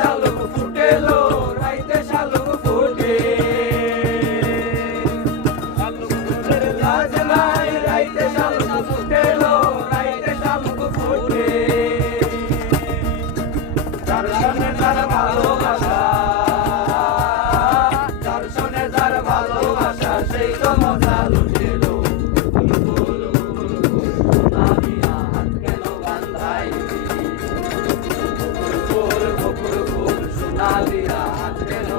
শালুক ফুটেলো, রাইতে শালুক ফুটে। শালুক ফুলের লাজ নাই, রাইতে শালুক ফুটেলো, রাইতে শালুক ফুটে। যার সনে যার ভালোবাসা, যার সনে যার ভালোবাসা, সেই তো মজা লুটেলো। সোনালিয়া হাত কেন বান্ধাইলি, সোনালিয়া হাত কেন